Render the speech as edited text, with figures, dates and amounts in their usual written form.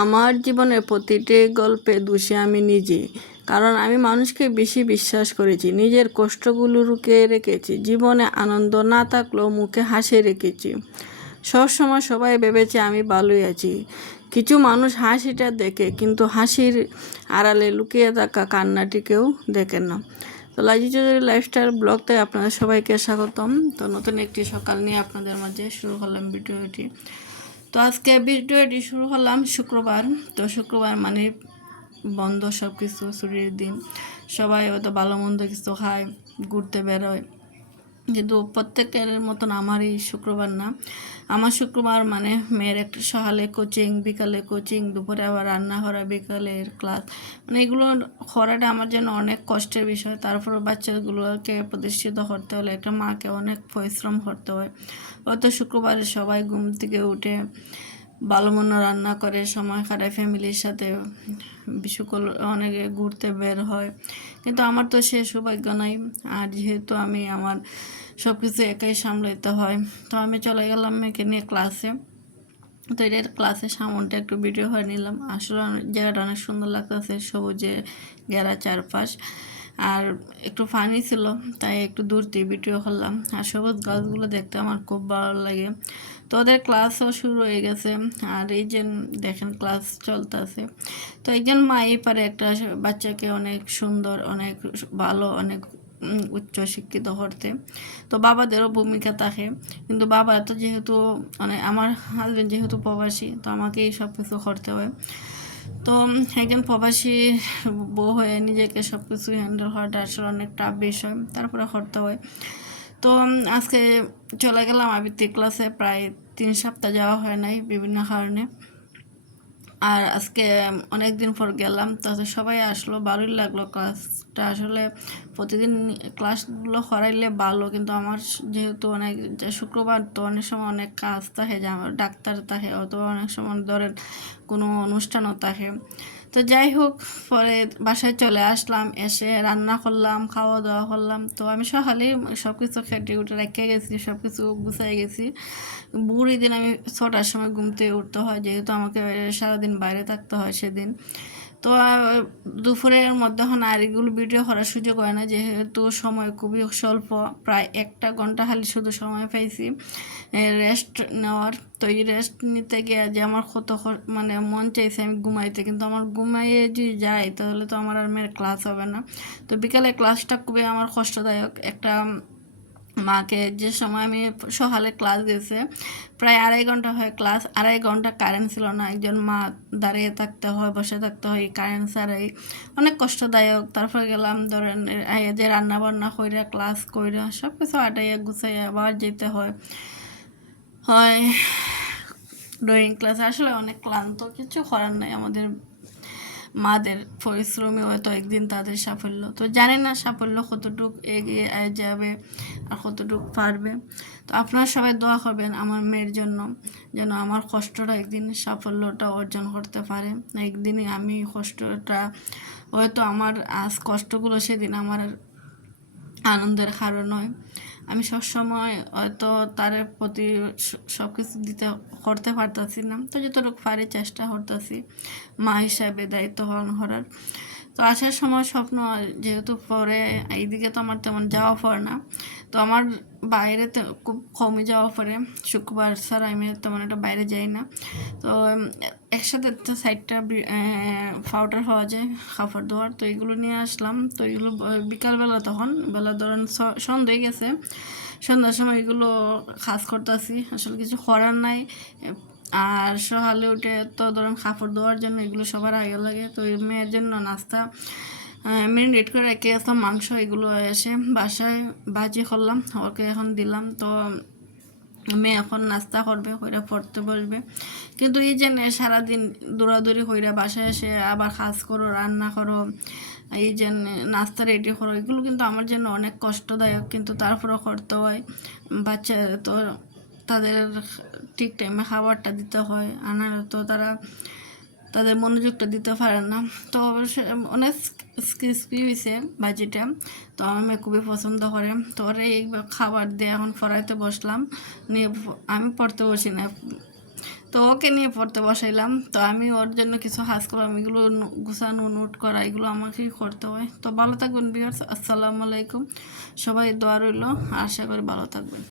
আমার জীবনের প্রতিটি গল্পে দোষী আমি নিজে, কারণ আমি মানুষকে বেশি বিশ্বাস করেছি, নিজের কষ্টগুলো লুকিয়ে রেখেছি, জীবনে আনন্দ না থাকলেও মুখে হাসি রেখেছি। সবসময় সবাই ভেবেছে আমি ভালোই আছি। কিছু মানুষ হাসিটা দেখে, কিন্তু হাসির আড়ালে লুকিয়ে থাকা কান্নাটি কেউ দেখে না। তো লাইজি চৌধুরী লাইফস্টাইল ব্লগতে আপনাদের সবাইকে স্বাগতম। তো নতুন একটি সকাল নিয়ে আপনাদের মাঝে শুরু করলাম ভিডিওটি। তো আজকে ভিডিওটি শুরু করলাম শুক্রবার। তো শুক্রবার মানে বন্ধ, সব কিছু ছুটির দিন, সবাই হয়তো ভালো মন্দ কিছু খায়, ঘুরতে বেরোয়। কিন্তু প্রত্যেকের মতন আমারই শুক্রবার না। আমার শুক্রবার মানে মেয়ের একটা সকালে কোচিং, বিকালে কোচিং, দুপুরে আবার রান্না করা, বিকালের ক্লাস, মানে এগুলো করাটা আমার জন্য অনেক কষ্টের বিষয়। তারপর বাচ্চাগুলোকে প্রতিষ্ঠিত করতে হলে একটা মাকে অনেক পরিশ্রম করতে হয়। হয়তো শুক্রবারে সবাই ঘুম থেকে উঠে ভালো মন্দ রান্না করে সময় কাটায় ফ্যামিলির সাথে, বিশুকল অনেকে ঘুরতে বের হয়, কিন্তু আমার তো সে সৌভাগ্য নাই। আর যেহেতু আমি আমার সব কিছু একাই সামলাইতে হয়, তো আমি চলে গেলাম মেয়েকে নিয়ে ক্লাসে। তো এটার ক্লাসের সামনটা একটু ভিডিও করে নিলাম। আসলে জায়গাটা অনেক সুন্দর লাগতেছে, সবুজে ঘেরা চারপাশ, আর একটু ফানি ছিল, তাই একটু দূর থেকে ভিডিও করলাম। আর সবুজ গাছগুলো দেখতে আমার খুব ভালো লাগে। তো ওদের ক্লাসও শুরু হয়ে গেছে, আর এই যে দেখেন ক্লাস চলতেছে। তো একজন মা এই পারে একটা বাচ্চাকে অনেক সুন্দর, অনেক ভালো, অনেক উচ্চ শিক্ষিত করতে, তো বাবাদেরও ভূমিকা থাকে। কিন্তু বাবা তো যেহেতু মানে আমার হাজব্যান্ড যেহেতু প্রবাসী, তো আমাকেই সব কিছু করতে হয়। তো একজন প্রবাসী বউ হয়ে নিজেকে সব কিছু হ্যান্ডেল করাটা আসলে অনেক টাফ বিষয়, তারপরে করতে হয়। তো আজকে চলে গেলাম আবৃত্তি ক্লাসে, প্রায় 3 সপ্তাহ যাওয়া হয় নাই বিভিন্ন কারণে। আর আজকে অনেক দিন পর গেলাম, তাতে সবাই আসলো, ভালোই লাগলো ক্লাসটা। আসলে প্রতিদিন ক্লাসগুলো করাইলে ভালো, কিন্তু আমার যেহেতু অনেক শুক্রবার, তো অনেক সময় অনেক কাজ থাকে, যে আমার ডাক্তার থাকে, অথবা অনেক সময় ধরেন কোনো অনুষ্ঠানও থাকে। তো যাই হোক, পরে বাসায় চলে আসলাম, এসে রান্না করলাম, খাওয়া দাওয়া করলাম। তো আমি সকালেই সব কিছু খেটে উঠে রেখে গেছি, সব কিছু গুছাই গেছি। বুড়ি দিন আমি 6টার সময় ঘুম থেকে উঠতে হয়, যেহেতু আমাকে সারাদিন বাইরে থাকতে হয় সেদিন। তো দুপুরের মধ্যে এখন আর এগুলো ভিডিও করার সুযোগ হয় না, যেহেতু সময় খুবই স্বল্প, প্রায় 1 ঘন্টা খালি শুধু সময় পাইছি রেস্ট নেওয়ার। তো এই রেস্ট নিতে গিয়ে যে আমার কত মানে মন চাইছে আমি ঘুমাইতে, কিন্তু আমার ঘুমাইয়ে যদি যাই তাহলে তো আমার আর মেয়ের ক্লাস হবে না। তো বিকালে ক্লাসটা খুবই আমার কষ্টদায়ক। একটা মাকে যে সময় আমি সকালে ক্লাস গেছে, প্রায় 2.5 ঘন্টা হয় ক্লাস, 2.5 ঘন্টা কারেন্ট ছিল না, একজন মা দাঁড়িয়ে থাকতে হয়, বসে থাকতে হয় কারেন্ট ছাড়াই, অনেক কষ্টদায়ক। তারপর গেলাম ধরেন যে রান্না বান্না কইরা ক্লাস কইরা সব কিছু আটাইয়া গুছাইয়া আবার যেতে হয় হয় ড্রয়িং ক্লাস। আসলে অনেক ক্লান্ত, কিছু করার নাই, আমাদের মাদের পরিশ্রমী হয়তো একদিন তাদের সাফল্য। তো জানি না সাফল্য কতটুকু এগিয়ে যাবে আর কতটুকু পারবে। তো আপনারা সবাই দোয়া করবেন আমার মেয়ের জন্য, যেন আমার কষ্টটা একদিন সাফল্যটা অর্জন করতে পারে। একদিনই আমি কষ্টটা, হয়তো আমার আজ কষ্টগুলো সেদিন আমার আনন্দের কারণ হয়। আমি সবসময় হয়তো তার প্রতি সব কিছু দিতে করতে পারতাছি না, তো যতটুকু পারি চেষ্টা করতেছি মা হিসাবে দায়িত্ব পালন করার। তো আসার সময় স্বপ্ন, যেহেতু পরে এইদিকে তো আমার তেমন যাওয়া পড়ে না, তো আমার বাইরে খুব কমই যাওয়া পড়ে, শুক্রবার ছাড়া আমি তেমন একটা বাইরে যাই না। তো একসাথে তো 60টা পাউডার পাওয়া যায় কাপড় ধোয়ার, তো এগুলো নিয়ে আসলাম। তো এগুলো বিকালবেলা, তখন বেলা ধরেন সন্ধ্যে গেছে, সন্ধ্যার সময় এগুলো কাজ করতেছি, আসলে কিছু করার নাই। আর সকালে উঠে তো ধরেন কাপড় ধোয়ার জন্য এগুলো সবার আগে লাগে। তো মেয়ের জন্য নাস্তা রেড করে রেখে আসলাম, মাংস এগুলো এসে বাসায় ভাজি করলাম, ওকে এখন দিলাম। তো মেয়ে এখন নাস্তা করবে, কইরা পড়তে বসবে। কিন্তু এই যে সারাদিন দৌড়াদৌড়ি কইরা বাসায় এসে আবার কাজ করো, রান্না করো, এই যে নাস্তা রেডি করো, এগুলো কিন্তু আমার জন্য অনেক কষ্টদায়ক, কিন্তু তারপরেও করতে হয়। বাচ্চা তো তাদের ঠিক টাইমে খাবারটা দিতে হয়, আনার তো তারা তাদের মনোযোগটা দিতে পারে না। তো অবশ্যই অনেক ক্রিসপি হয়েছে ভাজিটা, তো আমার মেয়ে খুবই পছন্দ করে। তো ওরা এই খাবার দিয়ে এখন পড়াইতে বসলাম, নিয়ে আমি পড়তে বসি না, তো ওকে নিয়ে পড়তে বসাইলাম। তো আমি ওর জন্য কিছু হাজ করলাম, এগুলো গুছানো নোট করা এগুলো আমাকেই করতে হয়। তো ভালো থাকবেন ভিউয়ার্স, আসসালামু আলাইকুম। সবাই দোয়া রইল, আশা করি ভালো থাকবেন।